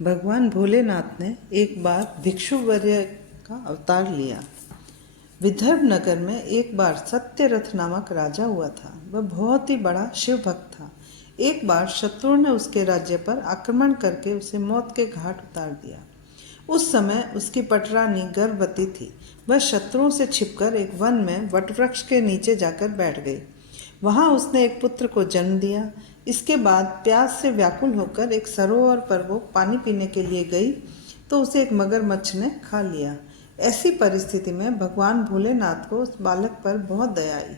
भगवान भोलेनाथ ने एक बार भिक्षुवर्य का अवतार लिया। विदर्भ नगर में एक बार सत्यरथ नामक राजा हुआ था। वह बहुत ही बड़ा शिव भक्त था। एक बार शत्रुओं ने उसके राज्य पर आक्रमण करके उसे मौत के घाट उतार दिया। उस समय उसकी पटरानी गर्भवती थी। वह शत्रुओं से छिपकर एक वन में वटवृक्ष के नीचे जाकर बैठ गई। वहां उसने एक पुत्र को जन्म दिया। इसके बाद प्यास से व्याकुल होकर एक सरोवर पर वो पानी पीने के लिए गई तो उसे एक मगरमच्छ ने खा लिया। ऐसी परिस्थिति में भगवान भोलेनाथ को उस बालक पर बहुत दया आई।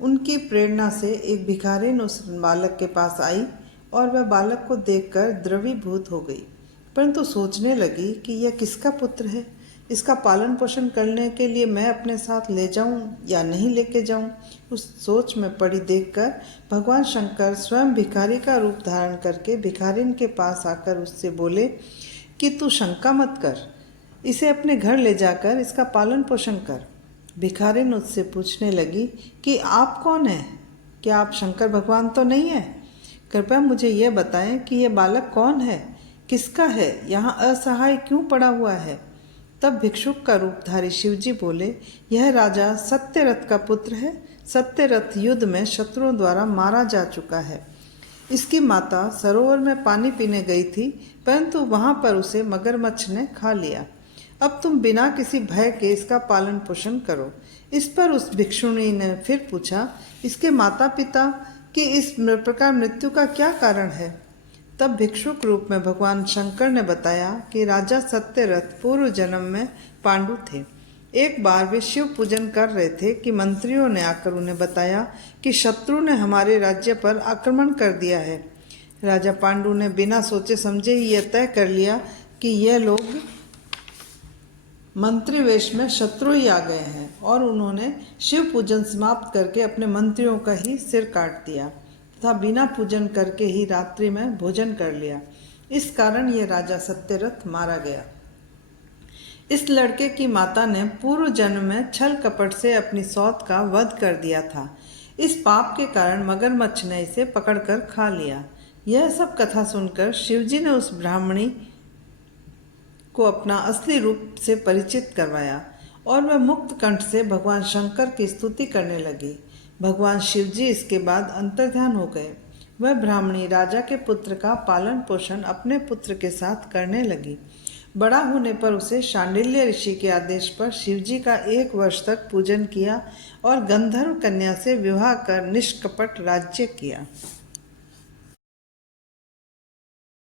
उनकी प्रेरणा से एक भिखारिन उस बालक के पास आई और वह बालक को देखकर द्रवीभूत हो गई, परंतु सोचने लगी कि यह किसका पुत्र है, इसका पालन पोषण करने के लिए मैं अपने साथ ले जाऊं या नहीं लेके जाऊं। उस सोच में पड़ी देखकर भगवान शंकर स्वयं भिखारी का रूप धारण करके भिखारिन के पास आकर उससे बोले कि तू शंका मत कर, इसे अपने घर ले जाकर इसका पालन पोषण कर। भिखारिन उससे पूछने लगी कि आप कौन हैं? क्या आप शंकर भगवान तो नहीं है? कृपया मुझे यह बताएं कि यह बालक कौन है, किसका है, यहाँ असहाय क्यों पड़ा हुआ है? तब भिक्षुक का रूपधारी शिवजी बोले, यह राजा सत्यरथ का पुत्र है। सत्यरथ युद्ध में शत्रुओं द्वारा मारा जा चुका है। इसकी माता सरोवर में पानी पीने गई थी, परंतु वहां पर उसे मगरमच्छ ने खा लिया। अब तुम बिना किसी भय के इसका पालन पोषण करो। इस पर उस भिक्षुणी ने फिर पूछा, इसके माता पिता की इस प्रकार मृत्यु का क्या कारण है? तब भिक्षुक रूप में भगवान शंकर ने बताया कि राजा सत्यरथ पूर्व जन्म में पांडु थे। एक बार वे शिव पूजन कर रहे थे कि मंत्रियों ने आकर उन्हें बताया कि शत्रु ने हमारे राज्य पर आक्रमण कर दिया है। राजा पांडु ने बिना सोचे समझे ही यह तय कर लिया कि यह लोग मंत्री वेश में शत्रु ही आ गए हैं, और उन्होंने शिव पूजन समाप्त करके अपने मंत्रियों का ही सिर काट दिया तथा बिना पूजन करके ही रात्रि में भोजन कर लिया। इस कारण यह राजा सत्यरथ मारा गया। इस लड़के की माता ने पूर्व जन्म में छल कपट से अपनी सौत का वध कर दिया था। इस पाप के कारण मगरमच्छ ने इसे पकड़कर खा लिया। यह सब कथा सुनकर शिवजी ने उस ब्राह्मणी को अपना असली रूप से परिचित करवाया और वह मुक्त कंठ से भगवान शंकर की स्तुति करने लगी। भगवान शिवजी इसके बाद अंतर्ध्यान हो गए। वह ब्राह्मणी राजा के पुत्र का पालन पोषण अपने पुत्र के साथ करने लगी। बड़ा होने पर उसे शांडिल्य ऋषि के आदेश पर शिवजी का 1 वर्ष तक पूजन किया और गंधर्व कन्या से विवाह कर निष्कपट राज्य किया।